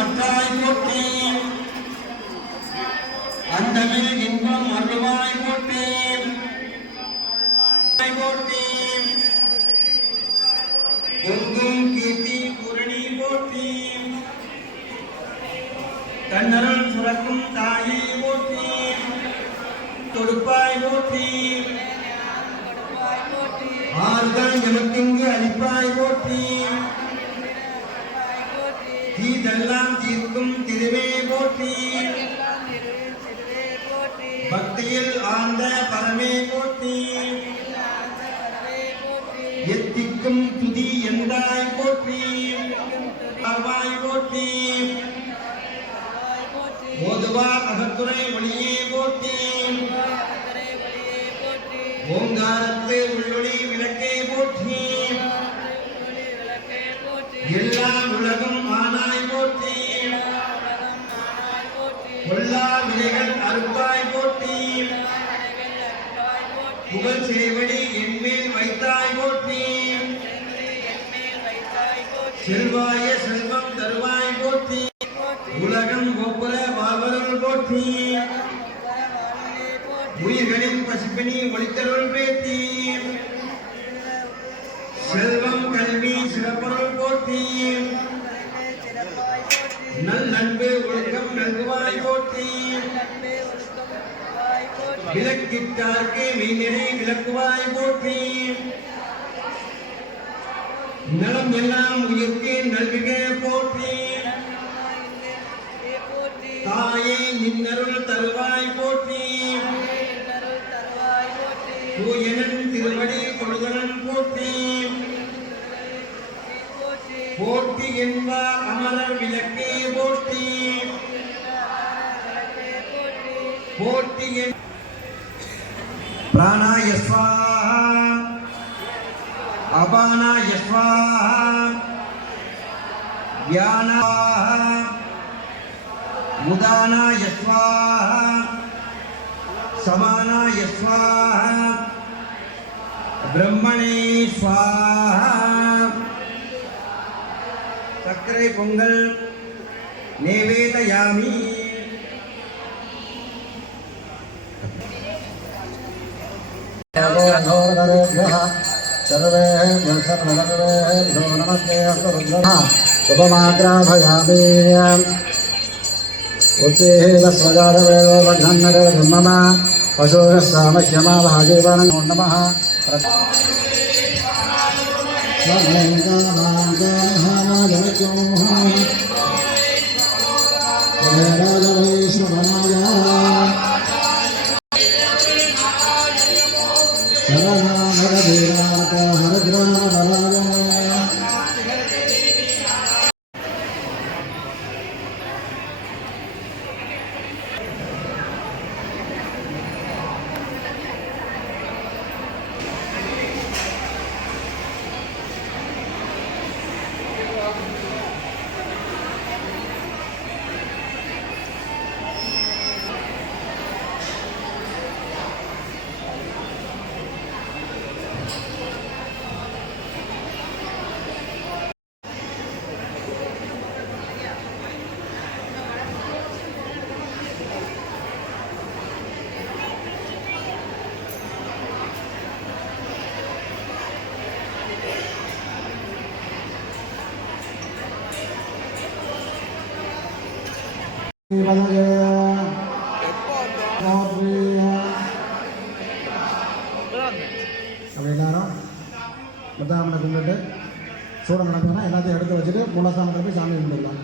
அற்றாய் போற்றி அண்டமில் இன்பம் அருள்வாய் போற்றி போற்றி பொங்கும் கீர்த்தி பூரணி போற்றி கண்ணருள் சுரக்கும் தாயை போற்றி தொடுப்பாய் போற்றி ஆறுதல் எமக்கிங்கு அளிப்பாய் போற்றி தீதெல்லாம் தீர்க்கும் திருவே போற்றி பக்தியில் ஆழ்ந்த பரமே போற்றி எத்திக்கும் துதி எந்தாய் போற்றி அவாய் போற்றி ஓதுவார் அகத்துறை ஒளியே போற்றி ஓங்காரத்து உள்ளொளி விளக்கே போற்றி எல்லா உலகம் ஆனாய் போற்றி கொல்லா விலைகள் அறுப்பாய் போற்றி புகழ் சேவடி என்மேல் வைத்தாய் போற்றி செல்வாய செல்வம் தருவாய் போற்றி உலகம் ஒப்புல வாழ்வருள் போற்றி உயிர்களின் பசிப்பினி ஒளித்தருள் பேத்தி செல்வம் கல்வி சிறப்பருள் போற்றி நல் நண்பு ஒழுக்கம் நல்குவாய் போற்றி விளக்கிட்டார்க்கு மெய்நெறி விளக்குவாய் போற்றி நலம் எல்லாம் உயிர்க்கு நல்குக போற்றி தாயே நின்னருள் தருவாய் போற்றி தூயனன் திருவடி தொழுதனன் போற்றி போற்றி என்பார் அமரர் விளக்கே போற்றி போற்றி பிராணாய ஸ்வாஹா அபானாய ஸ்வாஹா வியானாய முதானாய ஸ்வாஹா சமானாய ஸ்வாஹா பிரம்மணே ஸ்வாஹா சர்க்கரை பொங்கல் நேவேதயாமி उपमाग्राभयामि उत्तेजस्वजातवेदोपघ्नन्नरेर्मम पशुरस्सामह्यमा भागीवनं नमः எல்லாரும் புத்தாமனை கும்பிட்டு சூட நடக்குதுன்னா எல்லாத்தையும் எடுத்து வச்சுட்டு மூலஸ்தானத்தில் போய் சாமி கும்பிடலாம்.